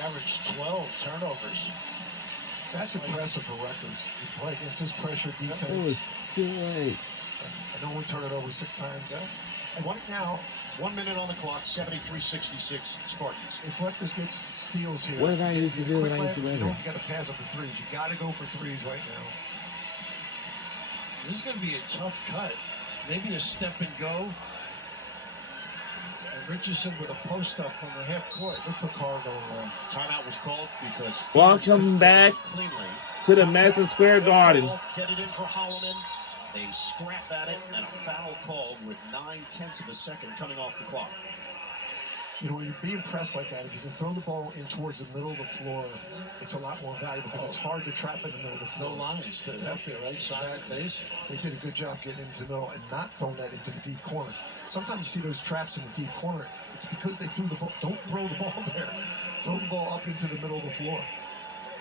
averaged 12 turnovers. That's impressive for Rutgers. You play against this pressure defense. It was too late. And only turn it over 6 times. Yeah. And right now, 1 minute on the clock, 73-66 Spartans. if Rutgers gets steals here, What did I used to do when I used to live you here? got to pass up the threes. You got to go for threes right now. This is going to be a tough cut. Maybe a step and go. And Richardson with a post up from the half court. Look for Carr going on. Timeout was called because Welcome back cleanly to the Madison Square Garden. Get it in for Holloman. They scrap at it, and a foul called with 9/10 of a second coming off the clock. You know, when you're being pressed like that, if you can throw the ball in towards the middle of the floor, it's a lot more valuable because it's hard to trap in the middle of the No floor. lines to help you, right? Side of the face. They did a good job getting into the middle and not throwing that into the deep corner. Sometimes you see those traps in the deep corner. It's because they threw the ball. Don't throw the ball there. Throw the ball up into the middle of the floor.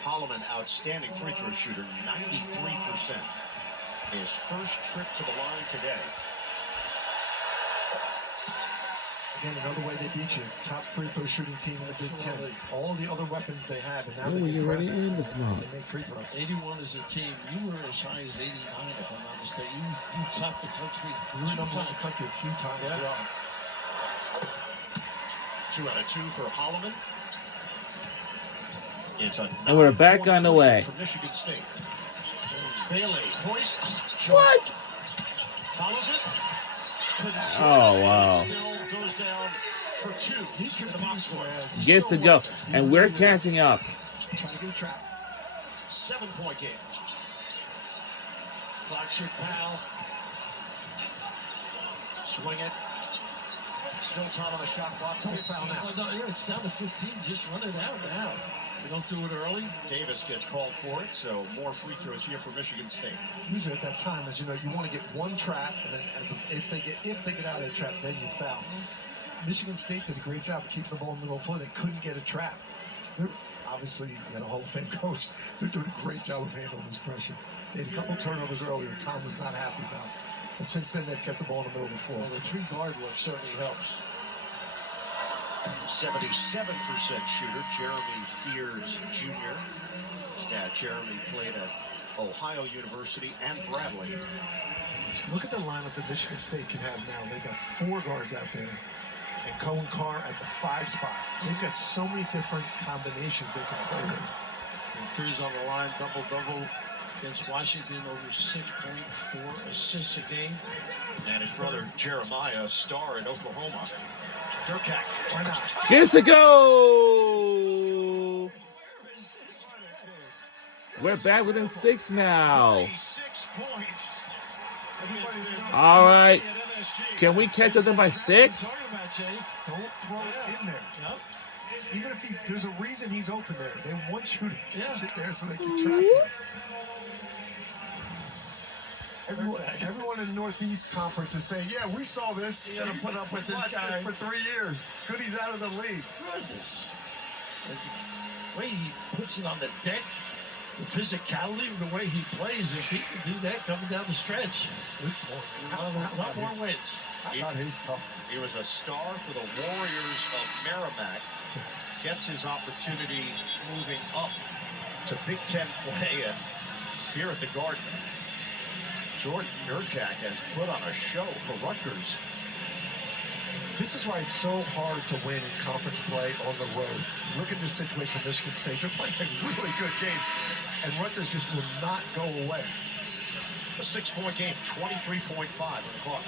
Holloman, outstanding free throw shooter, 93%. His first trip to the line today. Again, another way they beat you. Top free throw shooting team in the Big Ten. All the other weapons they have, and now Oh, they you're get ready pressed. to end this month. They make free throws. 81 as a team. You were as high as 89, if I'm not mistaken. You topped the country. We were number one in the country a few times. Yeah. Well. 2 out of 2 for Holloman. It's a And we're back on the way. For Michigan State. Bailey hoists. What? Follows it. Oh, wow. Still goes down for 2. He's from the box score. Gets to go. And we're catching up. Trying to get a trap. 7-point game. Clock's your pal. Swing it. Still time on the shot clock. Don't foul now. No, it's down to 15. Just run it out now. You don't do it early. Davis gets called for it, so more free throws here for Michigan State. Usually at that time, as you know, you want to get one trap, and then if they get out of the trap, then you foul. Michigan State did a great job of keeping the ball in the middle of the floor. They couldn't get a trap. They're obviously, you got a Hall of Fame coach. They're doing a great job of handling this pressure. They had a couple turnovers earlier. Tom was not happy about it. But since then, they've kept the ball in the middle of the floor. Well, the 3-guard work certainly helps. 77% shooter, Jeremy Fears Jr. His dad, Jeremy, played at Ohio University and Bradley. Look at the lineup that Michigan State can have now. They've got 4 guards out there, and Cohen Carr at the 5 spot. They've got so many different combinations they can play with. And Fears on the line, double-double against Washington, over 6.4 assists a game. And his brother Jeremiah, a star in Oklahoma. Durkak, Why not? Gets to go. We're back within 6 now. 6 points. All right. Can we catch up by 6? Don't throw it in there. Even if there's a reason he's open there. They want you to catch it there so they can trap you. Everyone in the Northeast Conference is saying, yeah, we saw this. You got to put up with this guy for 3 years. Good, he's out of the league. Goodness. The way he puts it on the deck, the physicality of the way he plays, if he can do that coming down the stretch, a lot more wins. Not his toughness. He was a star for the Warriors of Merrimack. Gets his opportunity moving up to Big Ten play, and here at the Garden, Jordan Durkak has put on a show for Rutgers. This is why it's so hard to win in conference play on the road. Look at this situation for Michigan State. They're playing a really good game, and Rutgers just will not go away. A 6-point game, 23.5 on the clock.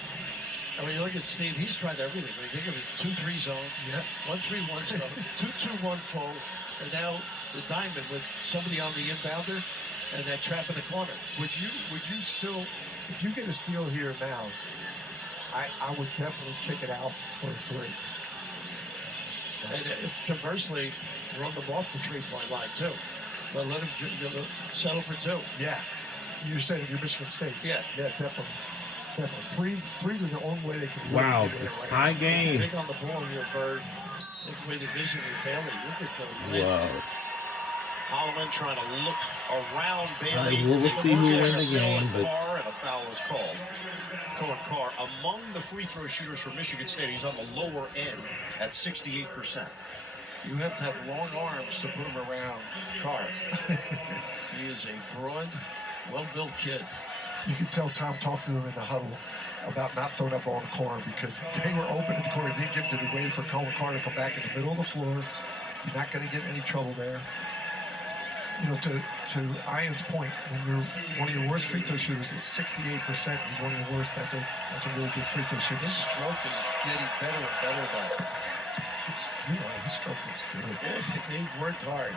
And when you look at Steve, he's tried everything. When you think of it, 2-3 zone, 1-3-1 zone, 2-2-1 full, and now the diamond with somebody on the inbounder and that trap in the corner. Would you still, if you get a steal here now, I would definitely kick it out for a 3. And if conversely, run them off the 3-point line too. But let him settle for 2. Yeah. You're saying if you're Michigan State. Yeah. Yeah, definitely. Definitely. Threes are the only way they can win. Wow, tie game. Big on the ball here, Bird. Take away the vision with Bailey. Look at the length. Wow. Holloman trying to look around Bailey. We'll see who wins the game, but Carr, and a foul is called. Cohen Carr, among the free throw shooters for Michigan State, he's on the lower end at 68%. You have to have long arms to put him around Carr. He is a broad, well-built kid. You can tell Tom talked to them in the huddle about not throwing up on the corner because they were open in the corner, didn't give it to the way for Cohen Carr to come back in the middle of the floor. You're not going to get any trouble there. You know, to Ian's point, when you're one of your worst free throw shooters is 68%. He's one of your worst. That's a really good free throw shooter. His stroke is getting better and better, though. His stroke looks good. They've worked hard.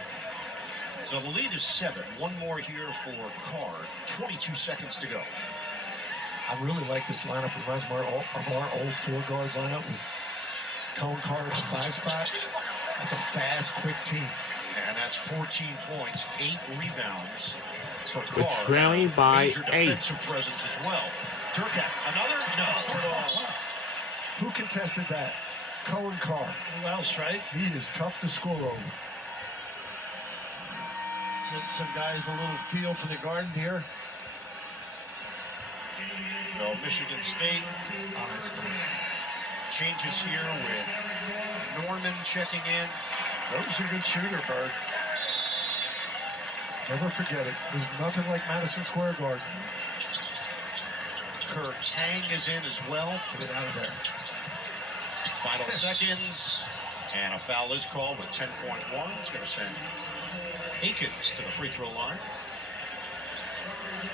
So the lead is 7. One more here for Carr. 22 seconds to go. I really like this lineup. It reminds me of our old 4 guards lineup with Cohen Carr at the 5 spot. That's a fast, quick team. And that's 14 points, 8 rebounds for Carr. We're trailing by Major 8. defensive presence as well. Turcotte, another? No. Who contested that? Cohen Carr. Who else, right? He is tough to score over. Get some guys a little feel for the garden here. So Michigan State Oh, that's nice. changes here with Norman checking in. That a good shooter, Bird. Never forget it. There's nothing like Madison Square Garden. Kerr Tang is in as well. Get it out of there. Final seconds. And a foul is called with 10.1. It's going to send Akins to the free throw line.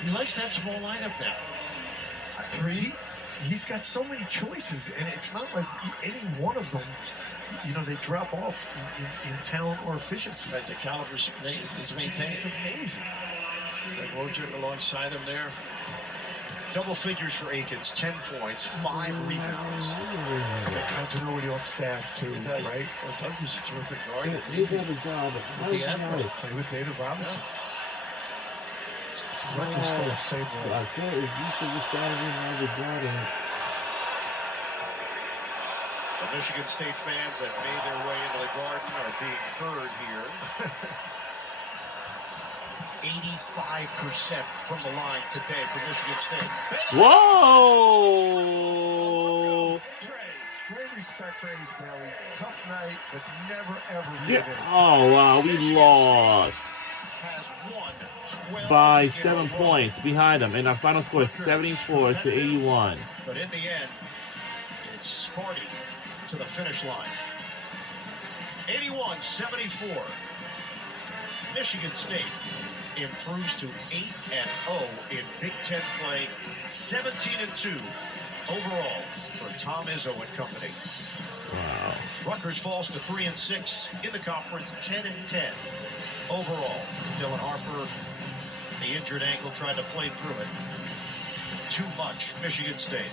He likes that small lineup now. 3. He's got so many choices, and it's not like any one of them, they drop off in talent or efficiency. Right, the caliber is maintained. It's amazing. Like Wojcik alongside him there. Double figures for Akins, 10 points, 5 rebounds. He's got continuity on staff, too, right? Well, Doug was a terrific guard. He's got a job. With the Admiral. Play with David Robinson. Rutgers still the same way. I tell you, you should be starting in as a guard. The Michigan State fans that made their way into the Garden are being heard here. 85% from the line today for Michigan State. Whoa! Great respect for Ace Bailey. Tough night, but never, ever Yeah. give in. Oh, wow, we lost Has won 12 by in a 7 row. points behind them, and our final score is 74 to 81. But in the end, it's Sparty to the finish line. 81-74. Michigan State improves to 8-0 in Big Ten play, 17-2 overall for Tom Izzo and company. Wow. Rutgers falls to 3-6 in the conference, 10-10 overall. Dylan Harper, the injured ankle, tried to play through it. Too much, Michigan State.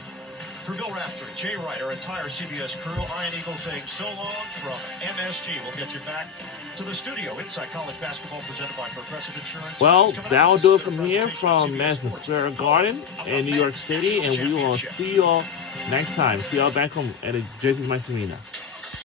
For Bill Raftery, Jay Wright, our entire CBS crew, Ian Eagle saying so long from MSG. We'll get you back to the studio. Inside College Basketball presented by Progressive Insurance. Well, that'll do it from here from Madison Square Garden in New York City, and we will see you all next time. See you all back home at the Jason's Mike Arena.